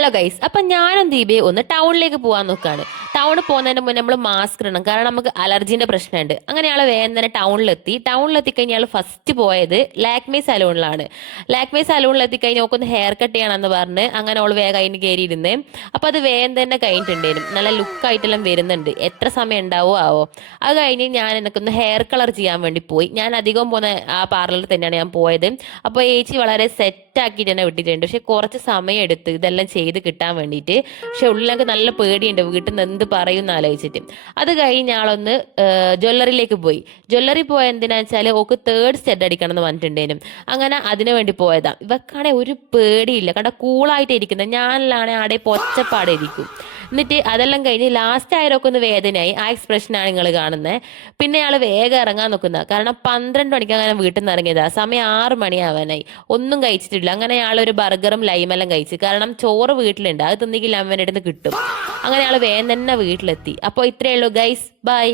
Hello guys, അപ്പം ഞാനും ദീപയും ഒന്ന് ടൗണിലേക്ക് പോകാൻ നോക്കുകയാണ്. ടൗണിൽ പോകുന്നതിന് മുന്നേ നമ്മൾ മാസ്ക് ഇടണം, കാരണം നമുക്ക് അലർജീൻ്റെ പ്രശ്നമുണ്ട്. അങ്ങനെ ആൾ വേഗം തന്നെ ടൗണിലെത്തി കഴിഞ്ഞാൽ ഫസ്റ്റ് പോയത് ലാക്മി സലൂണിലാണ്. ലാക്മി സലൂണിലെത്തി കഴിഞ്ഞാൽ നോക്കൊന്ന് ഹെയർ കട്ട് ചെയ്യണമെന്ന് പറഞ്ഞ് അങ്ങനെ അവൾ വേഗം അതിന് കയറിയിരുന്ന്. അപ്പോൾ അത് വേഗം തന്നെ കഴിഞ്ഞിട്ടുണ്ടായിരുന്നു, നല്ല ലുക്കായിട്ടെല്ലാം വരുന്നുണ്ട്. എത്ര സമയം ഉണ്ടാവോ ആവോ. അത് കഴിഞ്ഞ് ഞാൻ എനിക്കൊന്ന് ഹെയർ കളർ ചെയ്യാൻ വേണ്ടി പോയി. ഞാൻ അധികം പോകുന്ന ആ പാർലറിൽ തന്നെയാണ് ഞാൻ പോയത്. അപ്പോൾ ഏച്ചി വളരെ സെറ്റ് ആക്കിയിട്ട് തന്നെ വിട്ടിട്ടുണ്ട്. പക്ഷെ കുറച്ച് സമയം എടുത്ത് ഇതെല്ലാം ചെയ്ത് കിട്ടാൻ വേണ്ടിയിട്ട്. പക്ഷെ ഉള്ളിലൊക്കെ നല്ല പേടിയുണ്ട്, വീട്ടിൽ നിന്ന് എന്ത് പറയും എന്ന് ആലോചിച്ചിട്ട്. അത് കഴിഞ്ഞ് ആളൊന്ന് ജ്വല്ലറിയിലേക്ക് പോയി. ജ്വല്ലറി പോയ എന്തിനാ വെച്ചാൽ ഓക്ക് തേർഡ് സ്റ്റെഡ് അടിക്കണം എന്ന് പറഞ്ഞിട്ടുണ്ടേനും. അങ്ങനെ അതിനു വേണ്ടി പോയതാ. ഇവക്കാണെ ഒരു പേടിയില്ല, കണ്ട കൂളായിട്ട് ഇരിക്കുന്നത്. ഞാനിലാണെ ആടെ പൊച്ചപ്പാടെ ഇരിക്കും. എന്നിട്ട് അതെല്ലാം കഴിഞ്ഞ് ലാസ്റ്റ് ആയിരൊക്കെ ഒന്ന് വേദനയായി. ആ എക്സ്പ്രഷനാണ് നിങ്ങൾ കാണുന്നത്. പിന്നെ ആൾ വേഗം ഇറങ്ങാൻ നോക്കുന്ന, കാരണം 12 മണിക്ക് അങ്ങനെ വീട്ടിൽ നിന്ന് ഇറങ്ങിയതാ. സമയം 6 മണിയാവാനായി. ഒന്നും കഴിച്ചിട്ടില്ല. അങ്ങനെ ആൾ ഒരു ബർഗറും ലൈമെല്ലാം കഴിച്ചു, കാരണം ചോറ് വീട്ടിലുണ്ട്, അത് തിന്നിക്കില്ല അവൻ്റെ അടുത്ത് കിട്ടും. അങ്ങനെ ആൾ വേഗം തന്നെ വീട്ടിലെത്തി. അപ്പോൾ ഇത്രയേ ഉള്ളൂ ഗൈസ്, ബൈ.